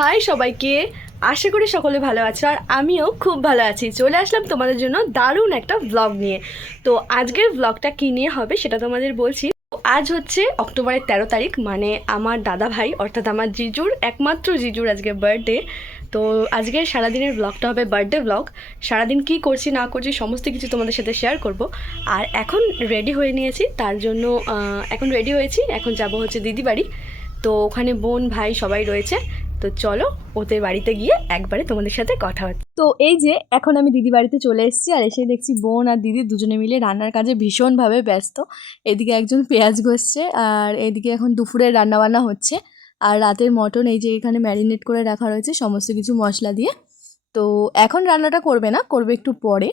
High সবাইকে। আশা করি সকলে ভালো আছো আর আমিও খুব ভালো আছি। চলে আসলাম তোমাদের জন্য দারুণ একটা ব্লগ নিয়ে। তো আজকের ব্লগটা কী নিয়ে হবে সেটা তোমাদের বলছি। আজ হচ্ছে অক্টোবরের তেরো তারিখ মানে আমার দাদা ভাই, অর্থাৎ আমার জিজুর, একমাত্র জিজুর আজকে বার্থডে তো আজকে সারাদিনের ব্লগটা হবে বার্থডে ব্লগ সারাদিন কি করছি, না করছি, সমস্ত কিছু তোমাদের সাথে শেয়ার করব। আর এখন রেডি হয়ে নিয়েছি, তার জন্য এখন রেডি হয়েছি। এখন যাব হচ্ছে দিদি বাড়ি তো ওখানে বোন, ভাই সবাই রয়েছে। তো চলো ওদের বাড়িতে গিয়ে একবারে তোমাদের সাথে কথা হচ্ছে। তো এই যে, এখন আমি দিদি বাড়িতে চলে এসেছি, আর এসে দেখছি বোন আর দিদি দুজনে মিলে রান্নার কাজে ভীষণভাবে ব্যস্ত। এদিকে একজন পেঁয়াজ ঘষছে, আর এদিকে এখন দুপুরের রান্নাবান্না হচ্ছে। আর রাতের মটন, এই যে এখানে ম্যারিনেট করে রাখা রয়েছে সমস্ত কিছু মশলা দিয়ে। তো এখন রান্নাটা করবে না, করবে একটু পরে।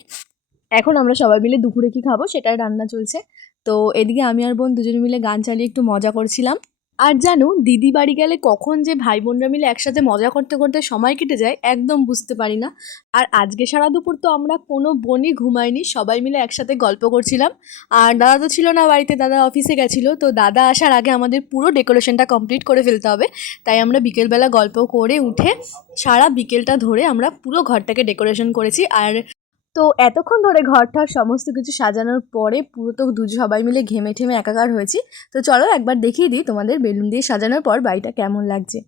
এখন আমরা সবাই মিলে দুপুরে কি খাব সেটাই রান্না চলছে। তো এদিকে আমি আর বোন দুজনে মিলে গান চালিয়ে একটু মজা করছিলাম। আর জানো, দিদি বাড়ি গেলে কখন যে ভাই বোনরা মিলে একসাথে মজা করতে করতে সময় কেটে যায়, একদম বুঝতে পারি না। আর আজকে সারা দুপুর তো আমরা কোনো বোনই ঘুমাইনি, সবাই মিলে একসাথে গল্প করছিলাম। আর দাদা তো ছিল না বাড়িতে, দাদা অফিসে গেছিল, তো দাদা আসার আগে আমাদের পুরো ডেকোরেশনটা কমপ্লিট করে ফেলতে হবে। তাই আমরা বিকেলবেলা গল্প করে উঠে সারা বিকেলটা ধরে আমরা পুরো ঘরটাকে ডেকোরেশন করেছি। আর তো এতক্ষণ ধরে ঘরটার সমস্ত কিছু সাজানোর পরে পুরো তো দু সবাই মিলে ঘেমে ঠেমে একাকার হয়েছি। তো চলো একবার দেখিয়ে দিই তোমাদের বেলুন দিয়ে সাজানোর পর বাড়িটা কেমন লাগছে।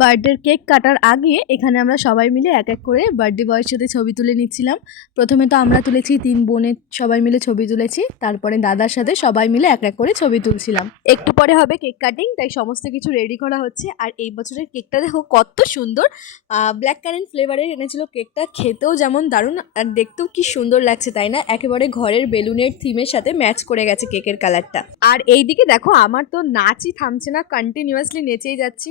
বার্থডের কেক কাটার আগে এখানে আমরা সবাই মিলে এক এক করে বার্থডে বয়ের সাথে ছবি তুলে নিচ্ছিলাম। প্রথমে তো আমরা তুলেছি তিন বোনের, সবাই মিলে ছবি তুলেছি। তারপরে দাদার সাথে সবাই মিলে এক এক করে ছবি তুলছিলাম। একটু পরে হবে কেক কাটিং, তাই সমস্ত কিছু রেডি করা হচ্ছে। আর এই বছরের কেকটা দেখো কত সুন্দর। ব্ল্যাক কারেন্ট ফ্লেভারের এনেছিল কেকটা, খেতেও যেমন দারুণ, আর দেখতেও কি সুন্দর লাগছে, তাই না? একেবারে ঘরের বেলুনের থিমের সাথে ম্যাচ করে গেছে কেকের কালারটা আর এইদিকে দেখো, আমার তো নাচই থামছে না কন্টিনিউয়াসলি নেচেই যাচ্ছি।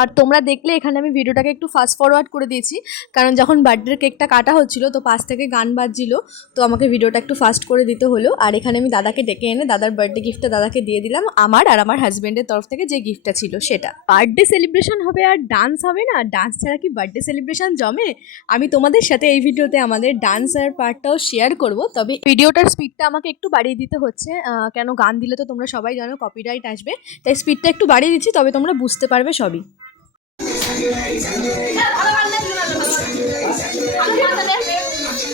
আর তোমরা দেখলে এখানে আমি ভিডিওটাকে একটু ফাস্ট ফরওয়ার্ড করে দিয়েছি। কারণ যখন বার্থডের কেকটা কাটা হচ্ছিল, তো পাশ থেকে গান বাজছিল, তো আমাকে ভিডিওটা একটু ফাস্ট করে দিতে হলো। আর এখানে আমি দাদাকে ডেকে এনে দাদার বার্থডে গিফটটা দাদাকে দিয়ে দিলাম। আমার আর আমার হাজব্যান্ডের তরফ থেকে যে গিফটটা ছিল সেটা। বার্থডে সেলিব্রেশন হবে আর ডান্স হবে না? ডান্স ছাড়া কি বার্থডে সেলিব্রেশন জমে? আমি তোমাদের সাথে এই ভিডিওতে আমাদের ডান্সের পার্টটাও শেয়ার করব। তবে ভিডিওটার স্পিডটা আমাকে একটু বাড়িয়ে দিতে হচ্ছে। কেন গান দিলে তো তোমরা সবাই জানো কপিরাইট আসবে। তাই স্পিডটা একটু বাড়িয়ে দিচ্ছি, তবে তোমরা বুঝতে পারবে সবই। Hadi hadi hadi.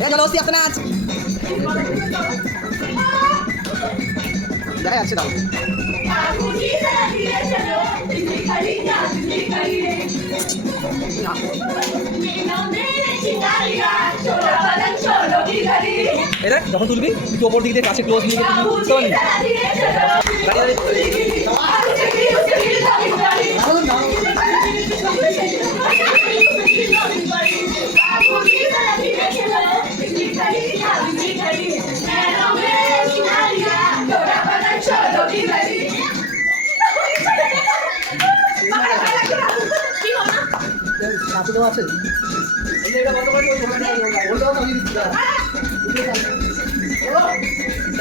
Jangan lost ya kenat. Aku tidak tidak jodoh, tidak kali tidak, tidak kali এটা যখন তুলবি তুই ওপর দিকে দিয়ে কাছে ক্লোজ নিয়ে তুলবি আছে এটা কত করে বলতে হবে আমি দিচ্ছি দাঁড়া।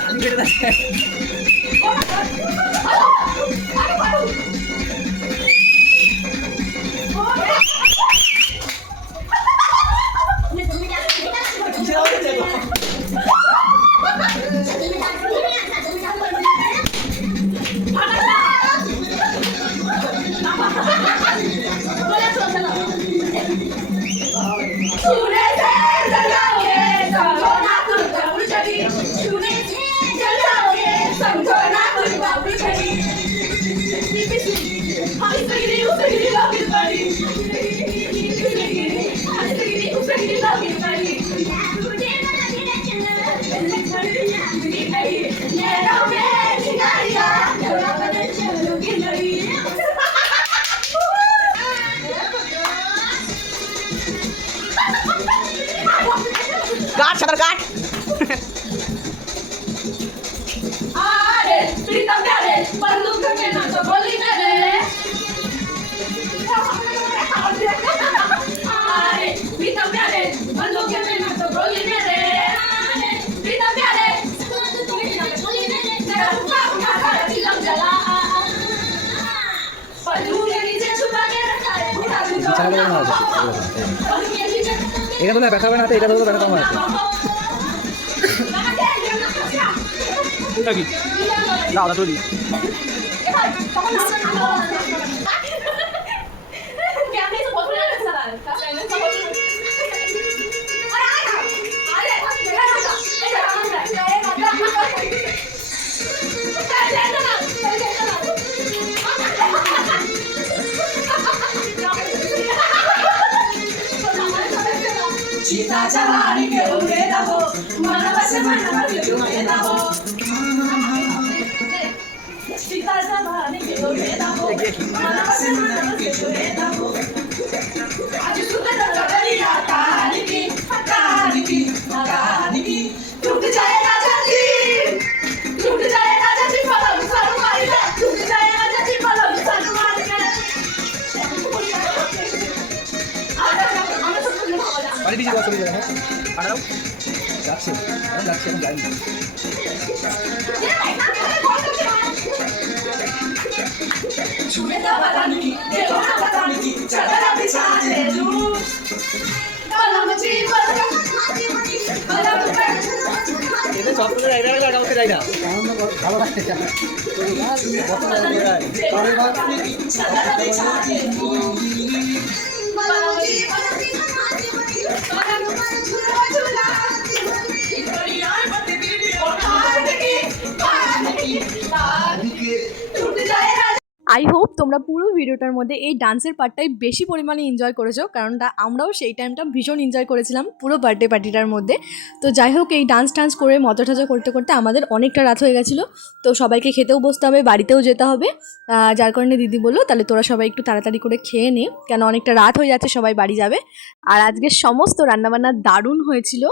আমি কেটে দেয় কাট করে এটা তো না ব্যথা হবে না তো এটা তো ব্যথা কম আছে দাদা না ওটা Aquí আরে বিজি কথা বলি আড়াও যাচ্ছে। আমি যাচ্ছি আমি যাইনি ভালো লাগতে চান 나는 오빠를 불러준다 আই হোপ তোমরা পুরো ভিডিওটার মধ্যে এই ডান্সের পার্টটাই বেশি পরিমাণে এনজয় করেছ কারণ আমরাও সেই টাইমটা ভীষণ এনজয় করেছিলাম পুরো বার্থডে পার্টিটার মধ্যে। তো যাই হোক, এই ডান্স টান্স করে মজা টজা করতে করতে আমাদের অনেকটা রাত হয়ে গেছিল। তো সবাইকে খেতেও বসতে হবে, বাড়িতেও যেতে হবে। যার কারণে দিদি বলল, তাহলে তোরা সবাই একটু তাড়াতাড়ি করে খেয়ে নে, কেন অনেকটা রাত হয়ে যাচ্ছে, সবাই বাড়ি যাবে। আর আজকের সমস্ত রান্নাবান্না দারুণ হয়েছিল।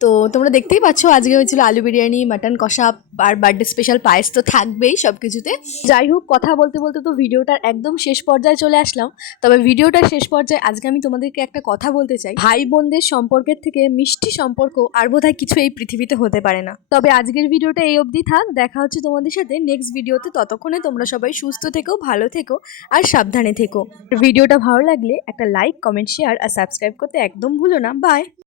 তো তোমরা দেখতেই পাচ্ছ, আজকে হয়েছিল আলু বিরিয়ানি, মাটন কষা, আর বার্থডে স্পেশাল পায়েস তো থাকবেই সব কিছুতে যাই হোক, কথা বলতে বলতে তো ভিডিওটার একদম শেষ পর্যায়ে চলে আসলাম। তবে ভিডিওটার শেষ পর্যায়ে আজকে আমি তোমাদেরকে একটা কথা বলতে চাই। ভাই বোনদের সম্পর্কের থেকে মিষ্টি সম্পর্ক আর বোধহয় কিছু এই পৃথিবীতে হতে পারে না। তবে আজকের ভিডিওটা এই অবধি থাক, দেখা হচ্ছে তোমাদের সাথে নেক্সট ভিডিওতে। ততক্ষণে তোমরা সবাই সুস্থ থেকো, ভালো থেকো আর সাবধানে থেকো। ভিডিওটা ভালো লাগলে একটা লাইক কমেন্ট শেয়ার আর সাবস্ক্রাইব করতে একদম ভুলো না। বাই